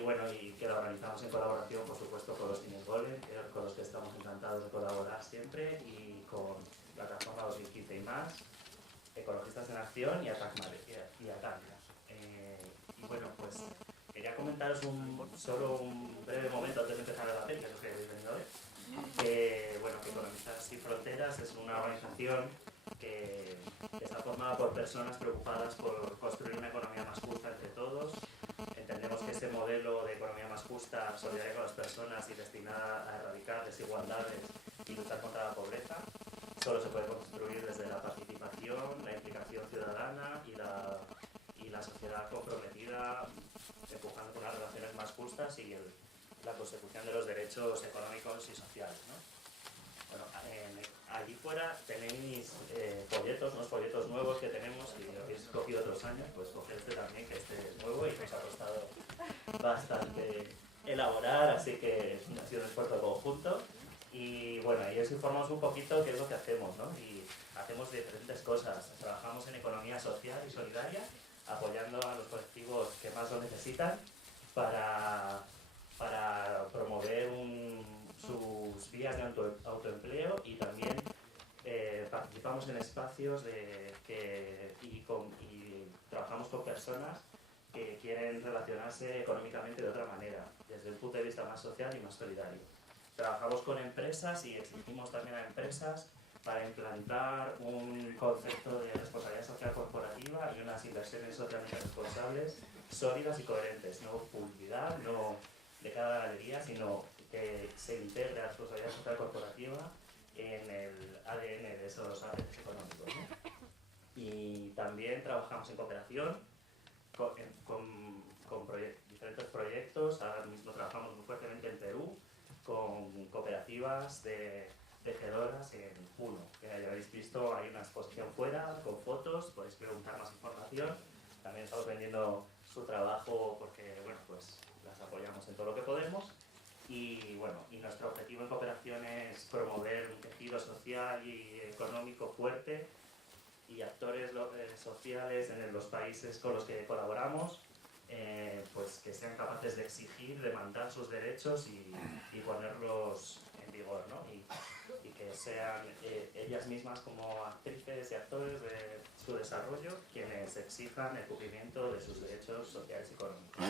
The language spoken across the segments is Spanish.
Y bueno, y que lo organizamos en colaboración, por supuesto, con los Cines Golem, con los que estamos encantados de colaborar siempre, y con Plataforma 2015 y más, Ecologistas en Acción y Atacmia. Y bueno, pues quería comentaros solo un breve momento antes de empezar a debatir, que es lo que habéis venido a ver. Bueno, que Ecologistas Sin Fronteras es una organización que está formada por personas preocupadas por construir una economía más justa entre todos. Entendemos que este modelo de economía más justa, solidaria con las personas y destinada a erradicar desigualdades y luchar contra la pobreza, solo se puede construir desde la participación, la implicación ciudadana y la sociedad comprometida, empujando por unas relaciones más justas y la consecución de los derechos económicos y sociales, ¿no? Bueno, allí fuera tenéis folletos, unos folletos nuevos que tenemos, y lo habéis cogido otros años, pues coged este también, que este es nuevo y nos ha costado bastante elaborar, así que ha sido un esfuerzo conjunto. Y bueno, ahí os informamos un poquito qué es lo que hacemos, ¿no? Y hacemos diferentes cosas. Trabajamos en economía social y solidaria, apoyando a los colectivos que más lo necesitan para promover sus vías de autoempleo, y también participamos en espacios y trabajamos con personas que quieren relacionarse económicamente de otra manera, desde un punto de vista más social y más solidario. Trabajamos con empresas y exigimos también a empresas para implantar un concepto de responsabilidad social corporativa y unas inversiones socialmente responsables, sólidas y coherentes. No publicidad, no de cada galería, sino que se integre la responsabilidad social corporativa en el ADN de esos agentes económicos, ¿no? Y también trabajamos en cooperación con diferentes proyectos. Ahora mismo trabajamos muy fuertemente en Perú con cooperativas de tejedoras en Puno, que ya habéis visto, hay una exposición fuera con fotos, podéis preguntar más información. También estamos vendiendo su trabajo porque, bueno, pues las apoyamos en todo lo que podemos. Y bueno, y nuestro objetivo en cooperación es promover un tejido social y económico fuerte y actores sociales en los países con los que colaboramos, pues que sean capaces de exigir, demandar sus derechos y ponerlos en vigor, ¿no? Y que sean ellas mismas como actrices y actores de su desarrollo quienes exijan el cumplimiento de sus derechos sociales y económicos.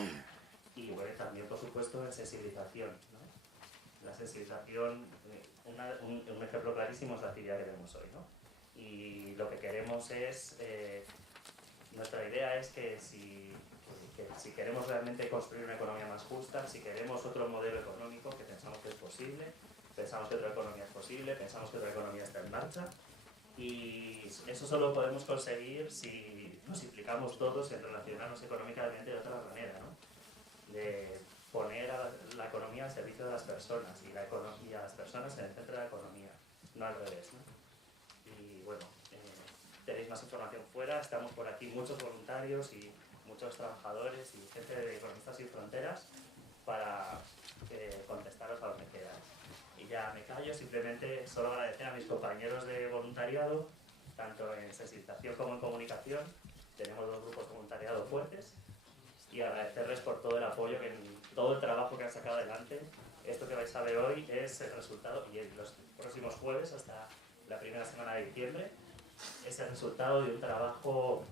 Y bueno, también por supuesto en sensibilización, ¿no? La sensibilización, un ejemplo clarísimo es la actividad que tenemos hoy, ¿no? Y lo que queremos es, nuestra idea es que si queremos realmente construir una economía más justa, si queremos otro modelo económico, que pensamos que es posible, pensamos que otra economía es posible, pensamos que otra economía está en marcha, y eso solo podemos conseguir si nos implicamos todos en relacionarnos económicamente de otra manera, ¿no? De poner a la economía al servicio de las personas y a las personas en el centro de la economía, no al revés, ¿no? Y bueno, tenéis más información fuera, estamos por aquí muchos voluntarios y muchos trabajadores y gente de Ecologistas Sin Fronteras para contestaros a lo que queráis. Y ya me callo, simplemente solo agradecer a mis compañeros de voluntariado, tanto en sensibilización como en comunicación. Tenemos 2 grupos de voluntariado fuertes, y agradecerles por todo el apoyo, todo el trabajo que han sacado adelante. Esto que vais a ver hoy es el resultado, y en los próximos jueves hasta la primera semana de diciembre, es el resultado de un trabajo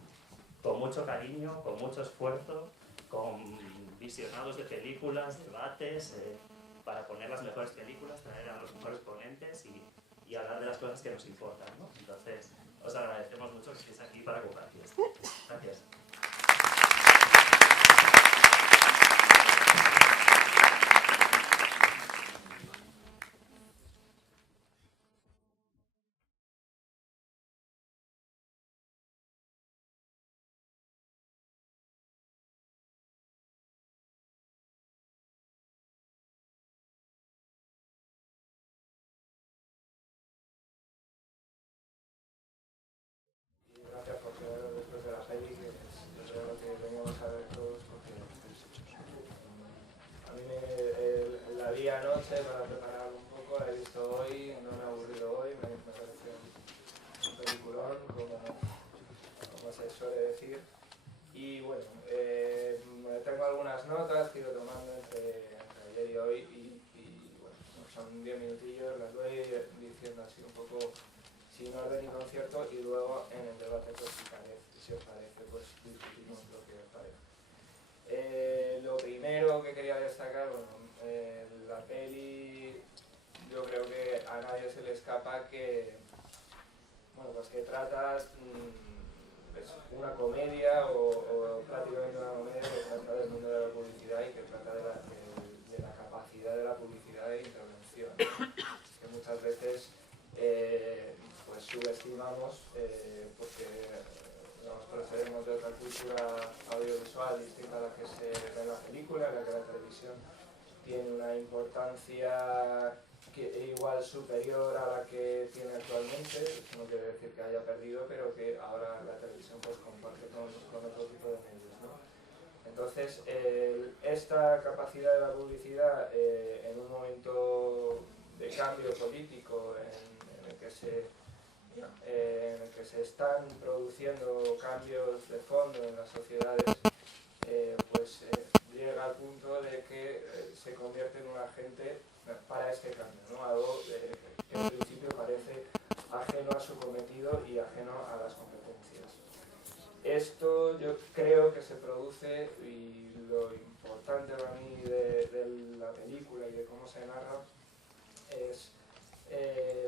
con mucho cariño, con mucho esfuerzo, con visionados de películas, debates, para poner las mejores películas, traer a los mejores ponentes y hablar de las cosas que nos importan, ¿no? Entonces, os agradecemos mucho que estéis aquí para compartir esto. Gracias. Gracias por quedaros después de la peli, que es lo que veníamos a ver todos, porque a mí la vi anoche para preparar un poco, la he visto hoy, no me he aburrido hoy, me parece un peliculón, como se suele decir. Y bueno, tengo algunas notas que he ido tomando 10 minutillos, las voy diciendo así un poco sin orden y concierto, y luego en el debate, pues si os parece, pues discutimos lo que os parece. Lo primero que quería destacar, bueno, la peli, yo creo que a nadie se le escapa que, bueno, pues que trata es una comedia o prácticamente una comedia que trata del mundo de la publicidad y que trata de la capacidad de la publicidad de intervención, ¿no? Que muchas veces pues subestimamos porque procedemos de otra cultura audiovisual distinta a la que se ve en la película, en la que la televisión tiene una importancia igual superior a la que tiene actualmente. Eso no quiere decir que haya perdido, pero que ahora la televisión pues comparte con otro tipo de medios, ¿no? Entonces, esta capacidad de la publicidad en un momento de cambio político en el que se están produciendo cambios de fondo en las sociedades, pues llega al punto de que se convierte en un agente para este cambio, ¿no? Algo que en principio parece ajeno a su cometido y ajeno a las competencias. Esto yo creo que se produce, y lo importante para mí de la película y de cómo se narra, es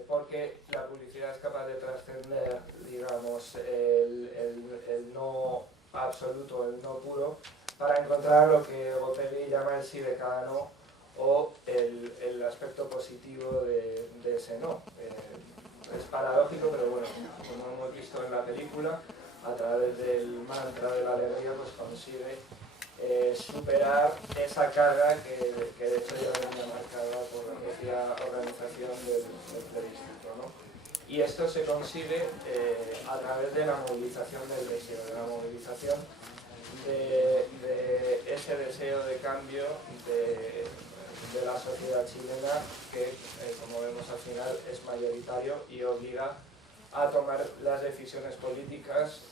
porque la publicidad es capaz de trascender, digamos, el no absoluto, el no puro, para encontrar lo que Gotelli llama el sí de cada no, o el aspecto positivo de ese no. Es paradójico, pero bueno, como hemos visto en la película, a través del mantra de la alegría, pues consigue superar esa carga que de hecho ya venía marcada por la propia organización del plebiscito, ¿no? Y esto se consigue a través de la movilización del deseo, de la movilización de ese deseo de cambio de la sociedad chilena, que como vemos al final es mayoritario y obliga a tomar las decisiones políticas,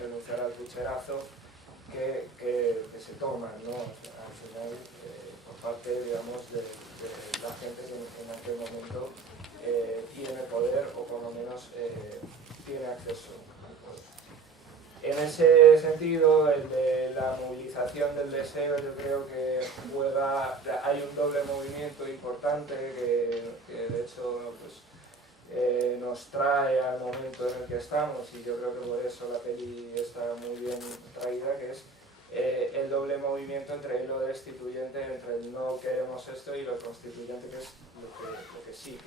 renunciar al pucherazo que se toman, ¿no? O sea, al final por parte, digamos, de la gente que en aquel momento tiene poder, o por lo menos tiene acceso al poder. En ese sentido, el de la movilización del deseo, yo creo que hay un doble movimiento importante que de hecho pues, nos trae al momento en el que estamos, y yo creo que por eso la peli está muy bien traída, que es el doble movimiento entre lo destituyente, entre el no queremos esto, y lo constituyente, que es lo que sí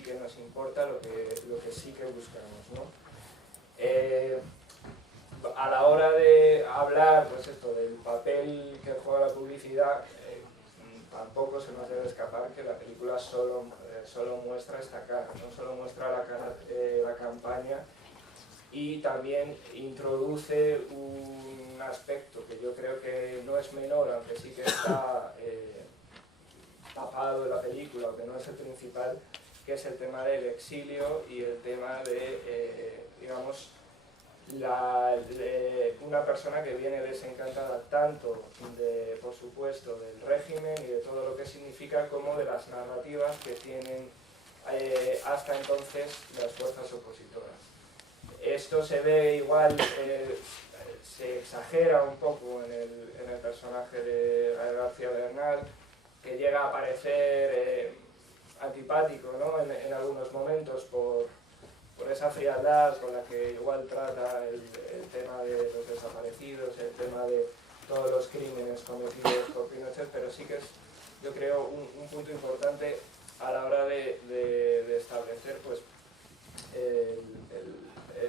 que nos importa, lo que sí que buscamos, ¿no? A la hora de hablar, pues esto, del papel que juega la publicidad, tampoco se nos debe escapar que la película solo muestra esta cara, no solo muestra la campaña, y también introduce un aspecto que yo creo que no es menor, aunque sí que está tapado en la película, o que no es el principal, que es el tema del exilio y el tema de, digamos, una persona que viene desencantada tanto, por supuesto, del régimen y de todo lo que significa, como de las narrativas que tienen hasta entonces las fuerzas opositoras. Esto se ve igual, se exagera un poco en el personaje de Gael García Bernal, que llega a parecer antipático, ¿no? en algunos momentos por esa frialdad con la que igual trata el tema de los desaparecidos, el tema de todos los crímenes cometidos por Pinochet, pero sí que es, yo creo, un punto importante a la hora de establecer pues,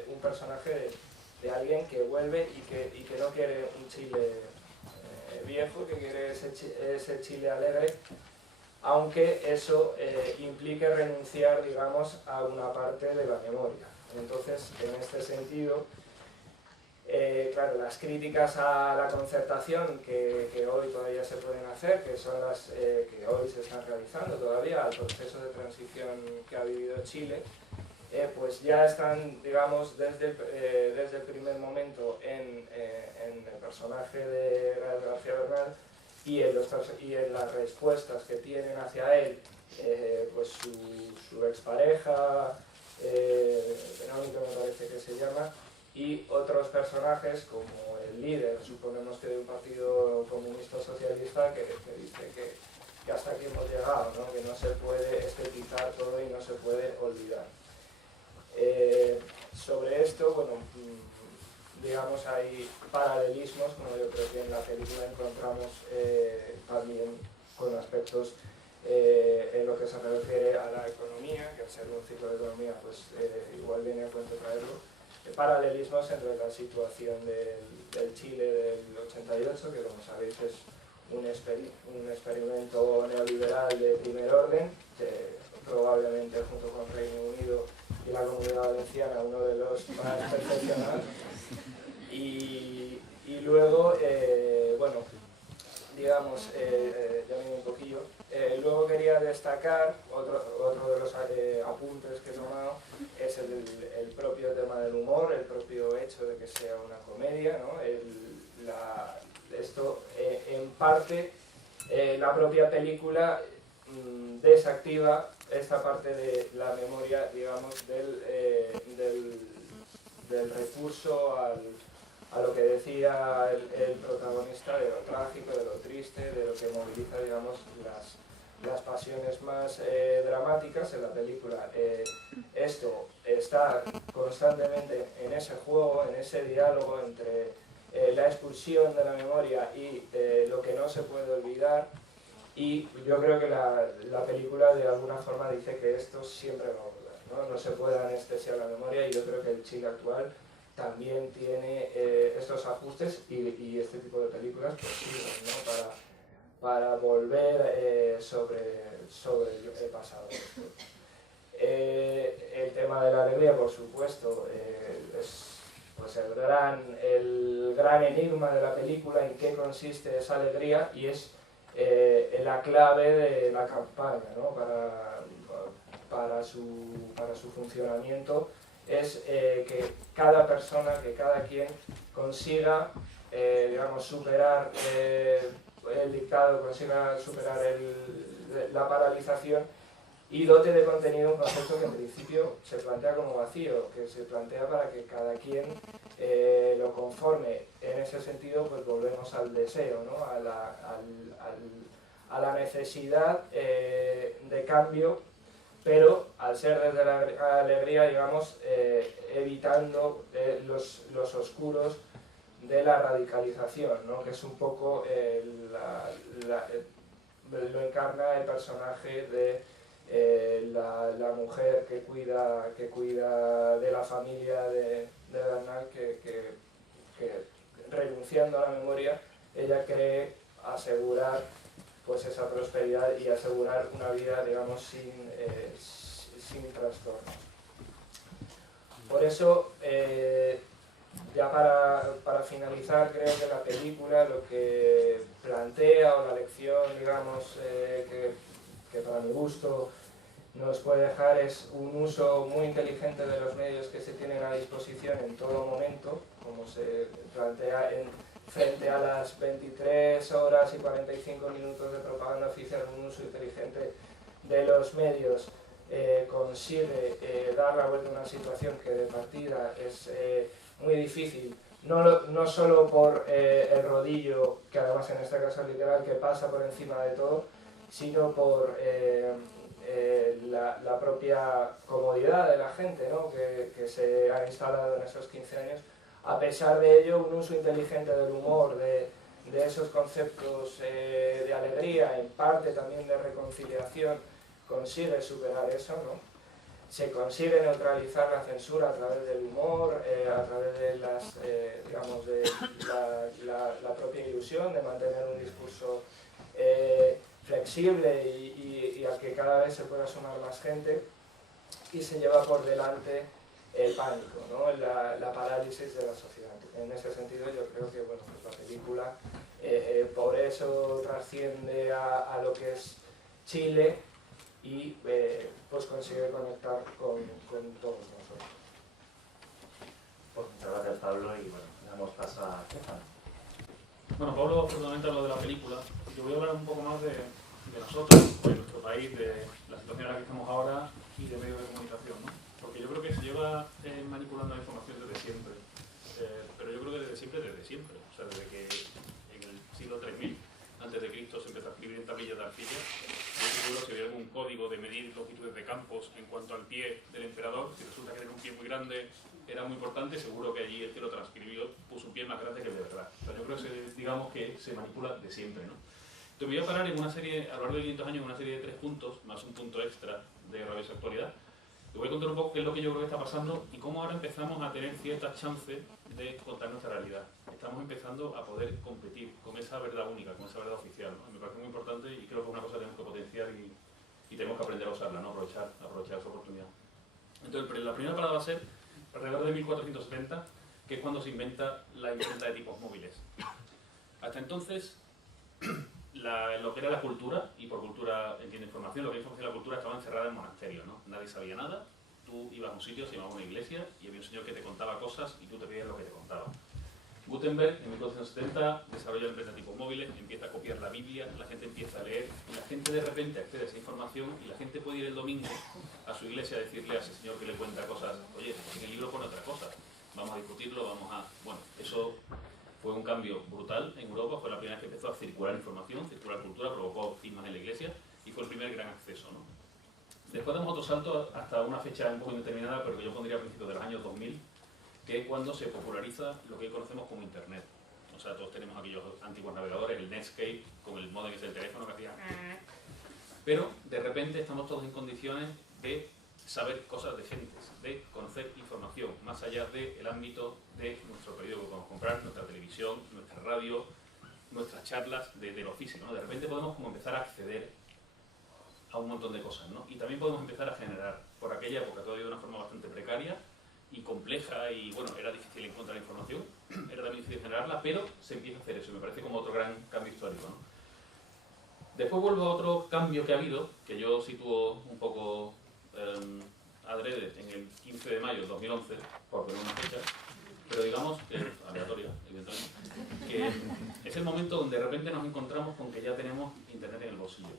un personaje de alguien que vuelve y que no quiere un Chile viejo, que quiere ese Chile alegre, aunque eso implique renunciar, digamos, a una parte de la memoria. Entonces, en este sentido, claro, las críticas a la concertación que hoy todavía se pueden hacer, que son las que hoy se están realizando todavía al proceso de transición que ha vivido Chile, pues ya están, digamos, desde el primer momento en el personaje de Gael García Bernal, y en las respuestas que tienen hacia él, pues su expareja, Benónito me parece que se llama, y otros personajes como el líder, suponemos que de un partido comunista socialista, que dice que hasta aquí hemos llegado, ¿no? Que no se puede estetizar todo y no se puede olvidar. Sobre esto, bueno, digamos, hay paralelismos, como yo creo que en la película encontramos también con aspectos en lo que se refiere a la economía, que al ser un ciclo de economía, pues igual viene a cuento traerlo, paralelismos entre la situación del Chile del 88, que como sabéis es un experimento neoliberal de primer orden, que probablemente junto con Reino Unido y la Comunidad Valenciana uno de los más perfeccionados. Y luego, bueno, digamos, ya viene un poquillo. Luego quería destacar, otro de los apuntes que he tomado, es el propio tema del humor, el propio hecho de que sea una comedia, ¿no? Esto, en parte, la propia película desactiva esta parte de la memoria, digamos, del recurso a lo que decía el protagonista, de lo trágico, de lo triste, de lo que moviliza, digamos, las pasiones más dramáticas en la película. Esto está constantemente en ese juego, en ese diálogo entre la expulsión de la memoria y lo que no se puede olvidar, y yo creo que la película de alguna forma dice que esto siempre va a volver, ¿no? No se puede anestesiar la memoria, y yo creo que el Chile actual también tiene estos ajustes, y este tipo de películas pues sirven, ¿no? para volver sobre el pasado. El tema de la alegría, por supuesto, es pues el gran enigma de la película, en qué consiste esa alegría, y es la clave de la campaña, ¿no? para su funcionamiento, es que cada persona, que cada quien consiga, digamos, superar el dictado, consiga superar la paralización, y dote de contenido un concepto que en principio se plantea como vacío, que se plantea para que cada quien lo conforme. En ese sentido, pues volvemos al deseo, ¿no? a la necesidad de cambio, pero al ser desde la alegría, digamos, evitando los oscuros de la radicalización, ¿no? Que es un poco lo encarna el personaje de la mujer que cuida de la familia de Bernal, que renunciando a la memoria, ella cree asegurar pues esa prosperidad y asegurar una vida, digamos, sin trastornos. Por eso, ya para finalizar, creo que la película lo que plantea, o la lección, digamos, que para mi gusto nos puede dejar, es un uso muy inteligente de los medios que se tienen a disposición en todo momento, como se plantea frente a las 23 horas y 45 minutos de propaganda oficial. Un uso inteligente de los medios consigue dar la vuelta a una situación que de partida es muy difícil, no solo por el rodillo, que además en este caso es literal, que pasa por encima de todo, sino por la propia comodidad de la gente, ¿no? que se ha instalado en esos 15 años. A pesar de ello, un uso inteligente del humor, de esos conceptos de alegría, en parte también de reconciliación, consigue superar eso, ¿no? Se consigue neutralizar la censura a través del humor, a través de digamos, de la propia ilusión de mantener un discurso flexible y al que cada vez se pueda sumar más gente, y se lleva por delante el pánico, ¿no? la parálisis de la sociedad. En ese sentido, yo creo que bueno, pues la película por eso trasciende a lo que es Chile, y pues consigue conectar con todos nosotros. Pues muchas gracias, Pablo, y bueno, damos paso a Stefan. Bueno, Pablo afortunadamente habló de la película, yo voy a hablar un poco más de nosotros, de nuestro país, de la situación en la que estamos ahora y de medios de comunicación, ¿no? Porque yo creo que se lleva manipulando la información desde siempre, pero yo creo que desde siempre, o sea, desde que en el siglo 3000 antes de Cristo se empezó a escribir en tablillas de arcilla. Yo seguro si había algún código de medir longitudes de campos en cuanto al pie del emperador, si resulta que tenía un pie muy grande, era muy importante, seguro que allí el que lo transcribió puso un pie más grande que el de verdad. O sea, yo creo que digamos que se manipula de siempre, ¿no? Entonces me voy a parar en una serie, a lo largo de 500 años, en una serie de 3 puntos, más un punto extra de rabiosa actualidad. Te voy a contar un poco qué es lo que yo creo que está pasando y cómo ahora empezamos a tener cierta chance de contar nuestra realidad. Estamos empezando a poder competir con esa verdad única, con esa verdad oficial, ¿no? Me parece muy importante y creo que es una cosa que tenemos que potenciar y tenemos que aprender a usarla, ¿no? Aprovechar esa oportunidad. Entonces, la primera parada va a ser alrededor de 1470, que es cuando se inventa la imprenta de tipos móviles. Hasta entonces, lo que era la cultura, y por cultura entiendo información, lo que es información de la cultura estaba encerrada en monasterios, ¿no? Nadie sabía nada, tú ibas a un sitio, se llamaba una iglesia, y había un señor que te contaba cosas y tú te pedías lo que te contaba. Gutenberg, en 1470, desarrolla la imprenta de tipos móviles, empieza a copiar la Biblia, la gente empieza a leer, y la gente de repente accede a esa información, y la gente puede ir el domingo a su iglesia a decirle a ese señor que le cuenta cosas, oye, en el libro pone otra cosa, vamos a discutirlo, vamos a... Bueno, eso fue un cambio brutal en Europa, fue la primera vez que empezó a circular información, circular cultura, provocó cismas en la iglesia, y fue el primer gran acceso, ¿no? Después damos otro salto hasta una fecha un poco indeterminada, pero que yo pondría a principios de los años 2000, que es cuando se populariza lo que hoy conocemos como Internet. O sea, todos tenemos aquellos antiguos navegadores, el Netscape, con el modem que es el teléfono que hacía... Pero de repente estamos todos en condiciones de saber cosas de gentes, de conocer información, más allá del ámbito de nuestro periódico que podemos comprar, nuestra televisión, nuestra radio, nuestras charlas de lo físico, ¿no? De repente podemos como empezar a acceder a un montón de cosas, ¿no? Y también podemos empezar a generar, por aquella época todavía de una forma bastante precaria y compleja, y bueno, era difícil encontrar información, era también difícil generarla, pero se empieza a hacer eso, y me parece como otro gran cambio histórico, ¿no? Después vuelvo a otro cambio que ha habido, que yo sitúo un poco adrede en el 15 de mayo de 2011, por poner una fecha, pero digamos que es aleatoria, evidentemente, que es el momento donde de repente nos encontramos con que ya tenemos internet en el bolsillo.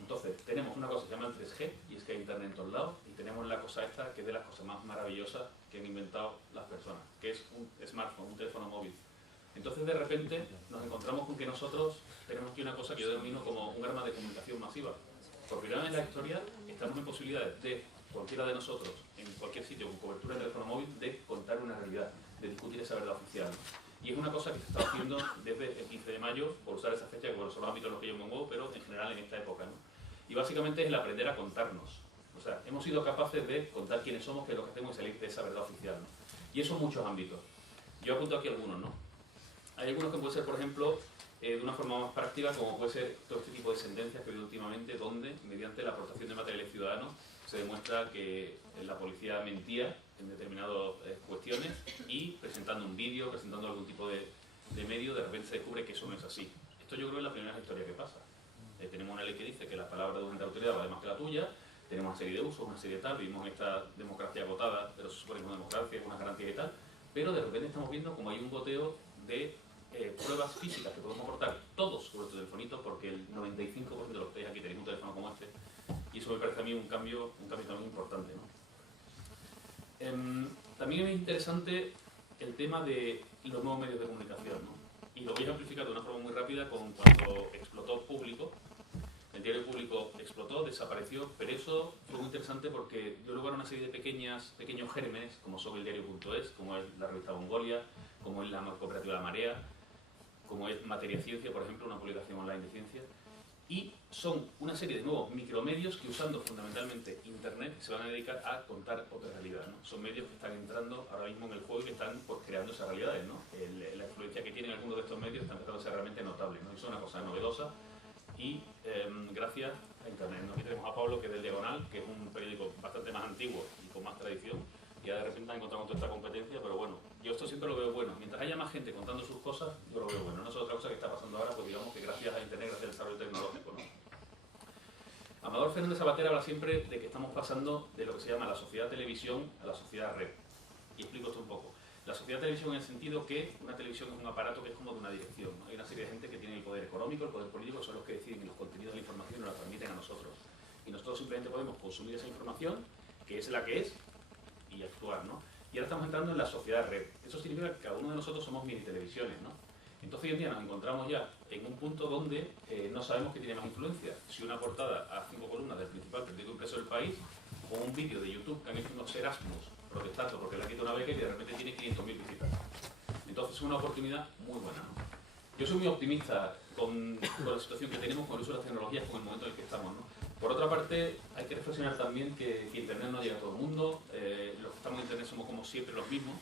Entonces, tenemos una cosa que se llama el 3G, y es que hay internet en todos lados, y tenemos la cosa esta, que es de las cosas más maravillosas que han inventado las personas, que es un smartphone, un teléfono móvil. Entonces, de repente, nos encontramos con que nosotros tenemos aquí una cosa que yo denomino como un arma de comunicación masiva. Por primera vez en la historia, estamos en posibilidades de, cualquiera de nosotros, en cualquier sitio con cobertura de teléfono móvil, de contar una realidad, de discutir esa verdad oficial. Y es una cosa que se está haciendo desde el 15 de mayo, por usar esa fecha, que bueno, son los ámbitos en los que yo me muevo, pero en general en esta época, ¿no? Y básicamente es el aprender a contarnos. O sea, hemos sido capaces de contar quiénes somos, qué es lo que hacemos y salir de esa verdad oficial, ¿no? Y eso en muchos ámbitos. Yo apunto aquí algunos, ¿no? Hay algunos que pueden ser, por ejemplo, de una forma más práctica, como puede ser todo este tipo de sentencias que ha habido últimamente, donde, mediante la aportación de materiales ciudadanos, se demuestra que la policía mentía en determinadas cuestiones, y presentando un vídeo, presentando algún tipo de medio, de repente se descubre que eso no es así. Esto yo creo que es la primera historia que pasa. Tenemos una ley que dice que la palabra de una autoridad vale más que la tuya, tenemos una serie de usos, una serie de tal, vivimos en esta democracia agotada, pero se supone que es una democracia, una garantía y tal, pero de repente estamos viendo como hay un goteo de pruebas físicas que podemos aportar todos sobre nuestro telefonito, porque el 95% de los que estáis aquí tenéis un teléfono como este, y eso me parece a mí un cambio también importante, ¿no? También es interesante el tema de los nuevos medios de comunicación, ¿no? Y lo voy a amplificar de una forma muy rápida con cuando explotó Público. El diario Público explotó, desapareció, pero eso fue muy interesante porque dio lugar a una serie de pequeños gérmenes, como son el diario.es, como es la revista Mongolia, como es la cooperativa La Marea, como es Materia Ciencia, por ejemplo, una publicación online de ciencia. Y son una serie de nuevos micromedios que, usando fundamentalmente Internet, se van a dedicar a contar otra realidad, ¿no? Son medios que están entrando ahora mismo en el juego y que están pues, creando esas realidades, ¿no? La influencia que tienen algunos de estos medios está empezando a ser realmente notable, ¿no? Y son una cosa novedosa y gracias a Internet, ¿no? Aquí tenemos a Pablo, que es del Diagonal, que es un periódico bastante más antiguo y con más tradición, y ahora de repente encontramos toda esta competencia, pero bueno, yo esto siempre lo veo bueno. Mientras haya más gente contando sus cosas, yo lo veo bueno. No es otra cosa que está pasando ahora, pues digamos que gracias a Internet, gracias al desarrollo tecnológico, ¿no? Amador Fernández Sabater habla siempre de que estamos pasando de lo que se llama la sociedad televisión a la sociedad red. Y explico esto un poco. La sociedad de televisión en el sentido que una televisión es un aparato que es como de una dirección, ¿no? Hay una serie de gente que tiene el poder económico, el poder político, son los que deciden los contenidos de la información y nos la transmiten a nosotros. Y nosotros simplemente podemos consumir esa información, que es la que es, y actuar, ¿no? Y ahora estamos entrando en la sociedad red. Eso significa que cada uno de nosotros somos mini televisiones, ¿no? Entonces hoy en día nos encontramos ya en un punto donde no sabemos qué tiene más influencia. Si una portada a 5 columnas del principal periódico impreso del país, o un vídeo de YouTube que han hecho unos Erasmus protestando porque le han quitado una beca y de repente tiene 500.000 visitas. Entonces es una oportunidad muy buena, ¿no? Yo soy muy optimista con la situación que tenemos, con el uso de las tecnologías, con el momento en el que estamos, ¿no? Por otra parte, hay que reflexionar también que Internet no llega a todo el mundo, los que estamos en Internet somos como siempre los mismos,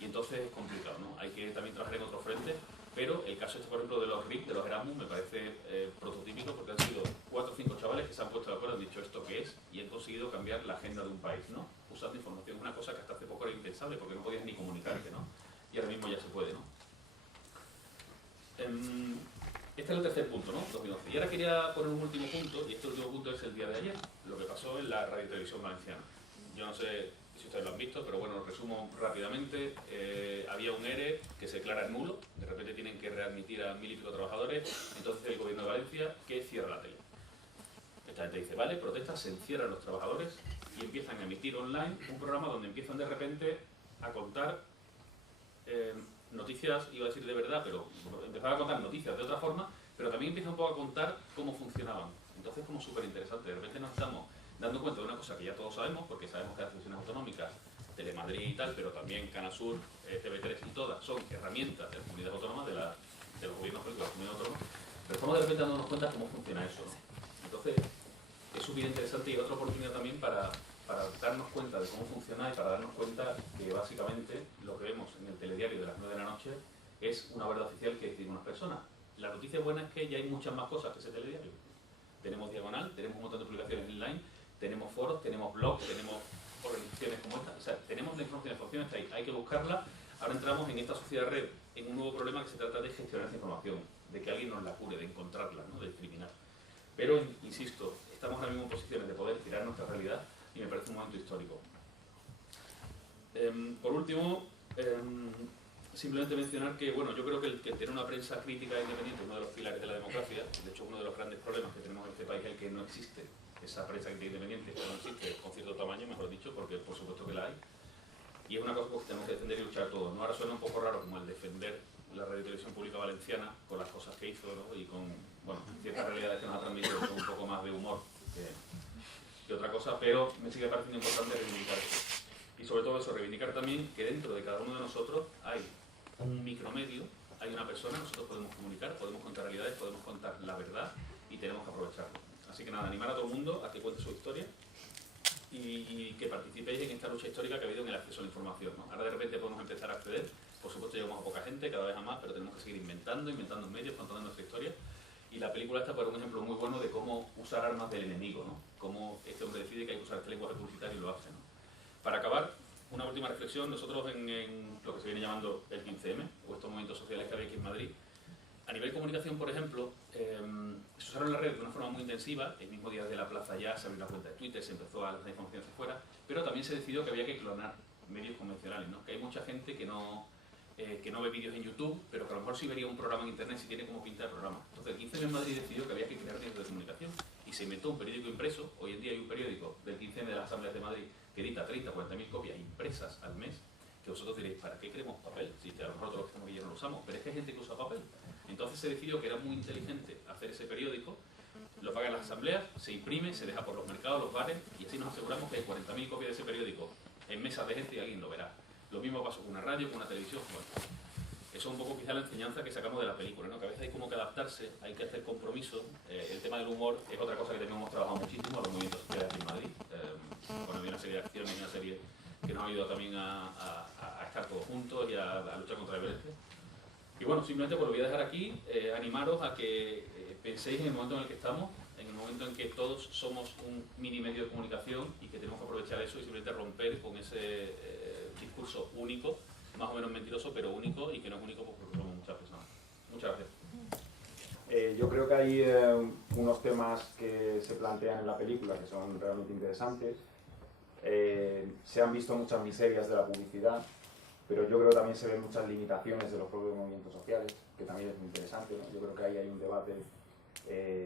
y entonces es complicado, ¿no? Hay que también trabajar en otros frentes, pero el caso este, por ejemplo, de los RIC, de los Erasmus, me parece prototípico porque han sido 4 o 5 chavales que se han puesto de acuerdo, han dicho esto qué es, y han conseguido cambiar la agenda de un país, ¿no? Usando información, una cosa que hasta hace poco era impensable porque no podías ni comunicarte, ¿no? Y ahora mismo ya se puede, ¿no? Este es el tercer punto, ¿no? 2011. Y ahora quería poner un último punto, y este último punto es el día de ayer, lo que pasó en la Radio Televisión Valenciana. Yo no sé si ustedes lo han visto, pero bueno, lo resumo rápidamente. Había un ERE que se declara nulo, de repente tienen que readmitir a 1000 y pico trabajadores, entonces el gobierno de Valencia que cierra la tele. Esta gente dice, vale, protesta, se encierran los trabajadores y empiezan a emitir online un programa donde empiezan de repente a contar noticias, iba a decir de verdad, pero empezaban a contar noticias de otra forma, pero también empiezan un poco a contar cómo funcionaban. Entonces es como súper interesante, de repente nos estamos dando cuenta de una cosa que ya todos sabemos, porque sabemos que las televisiones autonómicas, Telemadrid y tal, pero también Canal Sur, TV3 y todas, son herramientas de las comunidades autónomas, de los gobiernos de las comunidades autónomas, pero estamos de repente dándonos cuenta de cómo funciona eso, ¿no? Entonces es súper interesante y otra oportunidad también para darnos cuenta de cómo funciona y para darnos cuenta que básicamente lo que vemos en el telediario de las 9 de la noche es una verdad oficial que deciden unas personas. La noticia buena es que ya hay muchas más cosas que ese telediario. Tenemos Diagonal, tenemos un montón de publicaciones online, tenemos foros, tenemos blogs, tenemos organizaciones como esta. O sea, tenemos la información está ahí, hay que buscarla. Ahora entramos en esta sociedad red, en un nuevo problema que se trata de gestionar esa información, de que alguien nos la cure, de encontrarla, ¿no? De discriminar. Pero, insisto, estamos ahora mismo en posiciones de poder tirar nuestra realidad y me parece un momento histórico. Por último, simplemente mencionar que, bueno, yo creo que el tener una prensa crítica e independiente es uno de los pilares de la democracia. De hecho, uno de los grandes problemas que tenemos en este país es el que no existe esa prensa crítica independiente, que no existe con cierto tamaño, mejor dicho, porque por supuesto que la hay. Y es una cosa que tenemos que defender y luchar todos, ¿no? Ahora suena un poco raro como el defender la Radio Televisión Pública Valenciana con las cosas que hizo, ¿no? Y con, bueno, ciertas realidades que nos ha transmitido con un poco más de humor que otra cosa, pero me sigue pareciendo importante reivindicar esto. Y sobre todo eso, reivindicar también que dentro de cada uno de nosotros hay un micromedio, hay una persona, nosotros podemos comunicar, podemos contar realidades, podemos contar la verdad y tenemos que aprovecharlo. Así que nada, animar a todo el mundo a que cuente su historia y que participéis en esta lucha histórica que ha habido en el acceso a la información, ¿no? Ahora de repente podemos empezar a acceder, por supuesto llegamos a poca gente, cada vez a más, pero tenemos que seguir inventando medios, contando nuestra historia. Y la película esta fue un ejemplo muy bueno de cómo usar armas del enemigo, ¿no? Cómo este hombre decide que hay que usar este lenguaje publicitario y lo hace, ¿no? Para acabar, una última reflexión. Nosotros en lo que se viene llamando el 15M, o estos movimientos sociales que había aquí en Madrid, a nivel comunicación, por ejemplo, se usaron las redes de una forma muy intensiva. El mismo día de la plaza ya se abrió una cuenta de Twitter, se empezó a lanzar información hacia afuera, pero también se decidió que había que clonar medios convencionales, ¿no? Que hay mucha gente que no ve vídeos en YouTube, pero que a lo mejor sí vería un programa en Internet si tiene como pinta el programa. Entonces el 15M en Madrid decidió que había que crear medios de comunicación y se inventó un periódico impreso. Hoy en día hay un periódico del 15M de las Asambleas de Madrid que edita 30 o 40.000 copias impresas al mes, que vosotros diréis, ¿para qué queremos papel? Si a lo mejor todos los que estamos aquí ya no lo usamos, pero es que hay gente que usa papel. Entonces se decidió que era muy inteligente hacer ese periódico, lo pagan las asambleas, se imprime, se deja por los mercados, los bares, y así nos aseguramos que hay 40.000 copias de ese periódico en mesas de gente y alguien lo verá. Lo mismo pasó con una radio, con una televisión. Bueno, eso es un poco quizá la enseñanza que sacamos de la película, ¿no? Que a veces hay como que adaptarse, hay que hacer compromiso. El tema del humor es otra cosa que también hemos trabajado muchísimo, los movimientos sociales aquí en Madrid. Bueno, hay una serie de acciones y una serie que nos ha ayudado también a estar todos juntos y a luchar contra la violencia. Y bueno, simplemente pues lo voy a dejar aquí, animaros a que penséis en el momento en el que estamos, en el momento en que todos somos un mini medio de comunicación y que tenemos que aprovechar eso y simplemente romper con ese discurso único, más o menos mentiroso, pero único, y que no es único porque somos muchas personas. Muchas gracias. Yo creo que hay unos temas que se plantean en la película que son realmente interesantes. Se han visto muchas miserias de la publicidad pero yo creo que también se ven muchas limitaciones de los propios movimientos sociales, que también es muy interesante, ¿no? Yo creo que ahí hay un debate,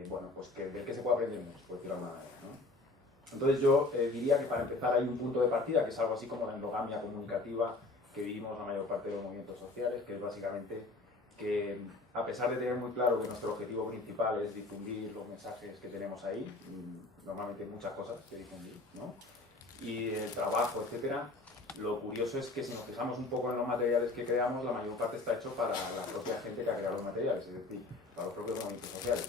bueno, pues del que se puede aprender mucho, por decirlo de alguna manera, ¿no? Entonces yo diría que para empezar hay un punto de partida, que es algo así como la endogamia comunicativa que vivimos la mayor parte de los movimientos sociales, que es básicamente que, a pesar de tener muy claro que nuestro objetivo principal es difundir los mensajes que tenemos ahí, normalmente hay muchas cosas que difundir, ¿no? Y el trabajo, etcétera, lo curioso es que si nos fijamos un poco en los materiales que creamos, la mayor parte está hecho para la propia gente que ha creado los materiales, es decir, para los propios movimientos sociales.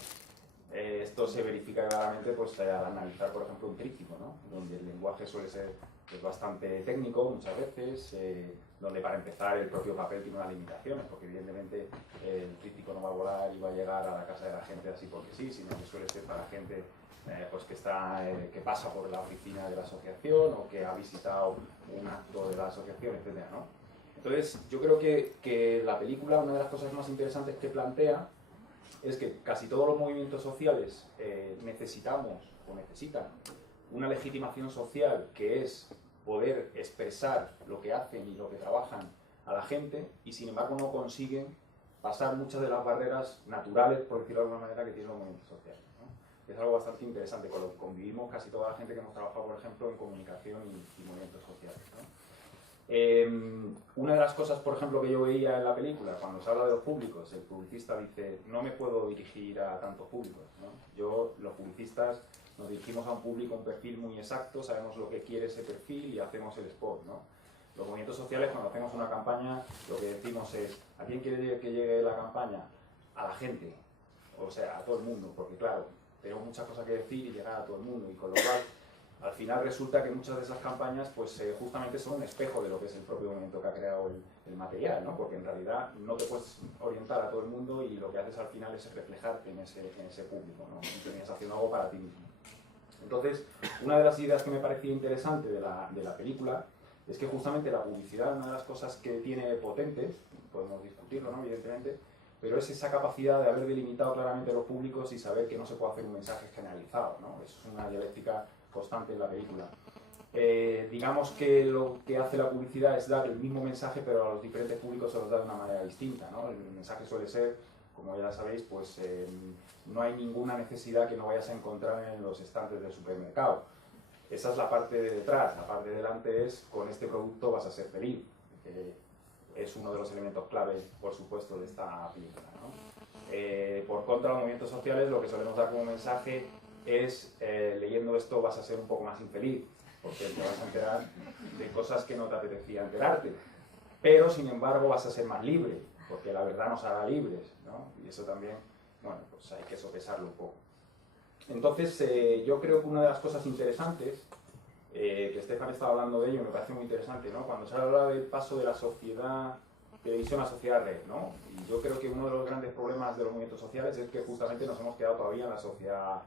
Esto se verifica claramente pues, al analizar, por ejemplo, un tríptico, ¿no? Donde el lenguaje suele ser pues, bastante técnico muchas veces, donde para empezar el propio papel tiene unas limitaciones, porque evidentemente el tríptico no va a volar y va a llegar a la casa de la gente así porque sí, sino que suele ser para gente pues que pasa por la oficina de la asociación o que ha visitado un acto de la asociación, etc., ¿no? Entonces, yo creo que la película, una de las cosas más interesantes que plantea es que casi todos los movimientos sociales necesitan una legitimación social, que es poder expresar lo que hacen y lo que trabajan a la gente, y sin embargo no consiguen pasar muchas de las barreras naturales, por decirlo de alguna manera, que tienen los movimientos sociales, ¿no? Es algo bastante interesante, con lo que convivimos casi toda la gente que hemos trabajado, por ejemplo, en comunicación y movimientos sociales, ¿no? Una de las cosas, por ejemplo, que yo veía en la película, cuando se habla de los públicos, el publicista dice, no me puedo dirigir a tantos públicos, ¿no? Los publicistas, nos dirigimos a un público, un perfil muy exacto, sabemos lo que quiere ese perfil y hacemos el spot, ¿no? Los movimientos sociales, cuando hacemos una campaña, lo que decimos es, ¿a quién quiere que llegue la campaña? A la gente, o sea, a todo el mundo, porque claro, tenemos muchas cosas que decir y llegar a todo el mundo, y con lo cual al final resulta que muchas de esas campañas pues justamente son un espejo de lo que es el propio movimiento que ha creado el material, ¿no? Porque en realidad no te puedes orientar a todo el mundo y lo que haces al final es reflejarte en ese público, ¿no? Y terminas haciendo algo para ti mismo. Entonces, una de las ideas que me parecía interesante de la película es que justamente la publicidad, una de las cosas que tiene potentes, podemos discutirlo, ¿no? Evidentemente, pero es esa capacidad de haber delimitado claramente los públicos y saber que no se puede hacer un mensaje generalizado, ¿no? Eso es una dialéctica constante en la película. Digamos que lo que hace la publicidad es dar el mismo mensaje, pero a los diferentes públicos se los da de una manera distinta, ¿no? El mensaje suele ser, como ya sabéis, pues no hay ninguna necesidad que no vayas a encontrar en los estantes del supermercado. Esa es la parte de detrás. La parte de delante es, con este producto vas a ser feliz, que es uno de los elementos clave, por supuesto, de esta película, ¿no? Por contra, los movimientos sociales, lo que solemos dar como mensaje es, leyendo esto vas a ser un poco más infeliz, porque te vas a enterar de cosas que no te apetecía enterarte, pero sin embargo vas a ser más libre, porque la verdad nos hará libres, ¿no? Y eso también, bueno, pues hay que sopesarlo un poco. Entonces, yo creo que una de las cosas interesantes, que Estefan estaba hablando de ello, me parece muy interesante, ¿no? Cuando se habla del paso de la sociedad televisión a sociedad red, ¿no? Y yo creo que uno de los grandes problemas de los movimientos sociales es que justamente nos hemos quedado todavía en la sociedad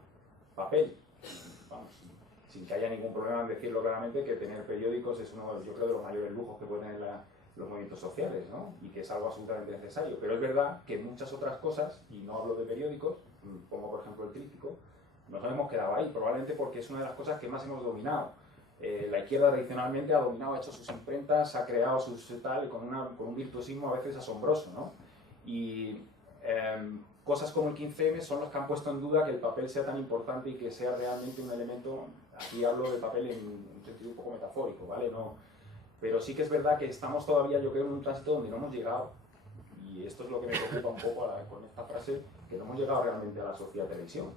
papel. Vamos, sin que haya ningún problema en decirlo claramente, que tener periódicos es uno, yo creo, de los mayores lujos que pueden tener los movimientos sociales, ¿no? Y que es algo absolutamente necesario. Pero es verdad que muchas otras cosas, y no hablo de periódicos, como por ejemplo el tríptico, nos hemos quedado ahí, probablemente porque es una de las cosas que más hemos dominado. La izquierda tradicionalmente ha dominado, ha hecho sus imprentas, ha creado sus tal, con un virtuosismo a veces asombroso, ¿no? Y cosas como el 15M son los que han puesto en duda que el papel sea tan importante y que sea realmente un elemento, aquí hablo de papel en un sentido un poco metafórico, ¿vale? No, pero sí que es verdad que estamos todavía, yo creo, en un tránsito donde no hemos llegado, y esto es lo que me preocupa un poco con esta frase, que no hemos llegado realmente a la sociedad televisión.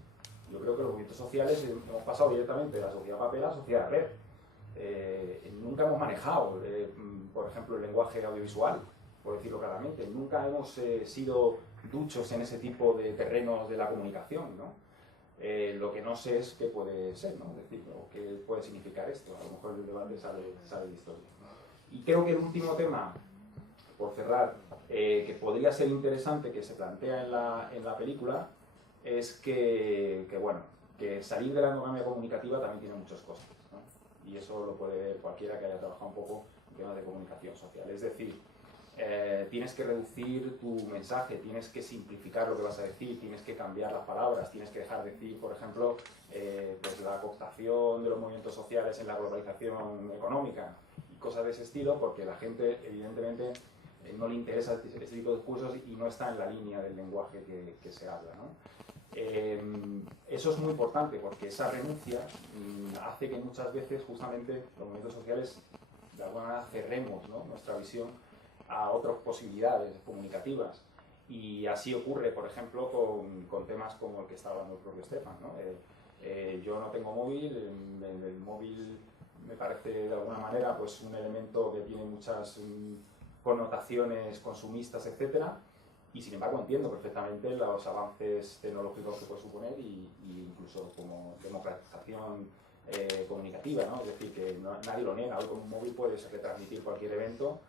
Yo creo que los movimientos sociales hemos pasado directamente de la sociedad papel a la sociedad red. Nunca hemos manejado, por ejemplo, el lenguaje audiovisual, por decirlo claramente. Nunca hemos sido duchos en ese tipo de terrenos de la comunicación, ¿no? Lo que no sé es qué puede ser, ¿no? Es decir, o qué puede significar esto. A lo mejor el debate sale de historia. Y creo que el último tema, por cerrar, que podría ser interesante que se plantea en la película, es que salir de la endogamia comunicativa también tiene muchas cosas, ¿no? Y eso lo puede ver cualquiera que haya trabajado un poco en temas de comunicación social. Es decir, tienes que reducir tu mensaje, tienes que simplificar lo que vas a decir, tienes que cambiar las palabras, tienes que dejar de decir, por ejemplo, pues la cooptación de los movimientos sociales en la globalización económica y cosas de ese estilo, porque la gente, evidentemente, no le interesa este tipo de discursos y no está en la línea del lenguaje que se habla, ¿no? Eso es muy importante porque esa renuncia hace que muchas veces justamente los movimientos sociales de alguna manera cerremos, ¿no?, nuestra visión a otras posibilidades comunicativas. Y así ocurre, por ejemplo, con temas como el que está hablando el propio Stefan, ¿no? Yo no tengo móvil, el móvil me parece de alguna manera pues, un elemento que tiene muchas connotaciones consumistas, etcétera, y sin embargo entiendo perfectamente los avances tecnológicos que puede suponer y incluso como democratización comunicativa, ¿no? Es decir, que nadie lo niega. Hoy con un móvil puedes retransmitir cualquier evento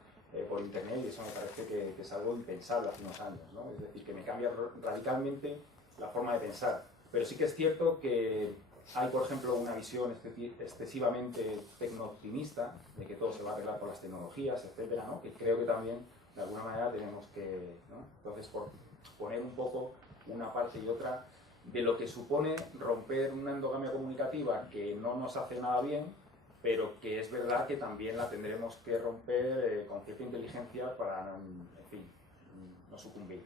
por internet y eso me parece que es algo impensable hace unos años, ¿no? Es decir, que me cambia radicalmente la forma de pensar. Pero sí que es cierto que hay, por ejemplo, una visión excesivamente tecno-optimista de que todo se va a arreglar con las tecnologías, etcétera, ¿no? Que creo que también de alguna manera tenemos que, ¿no? Entonces, por poner un poco una parte y otra de lo que supone romper una endogamia comunicativa que no nos hace nada bien, pero que es verdad que también la tendremos que romper con cierta inteligencia para, en fin, no sucumbir.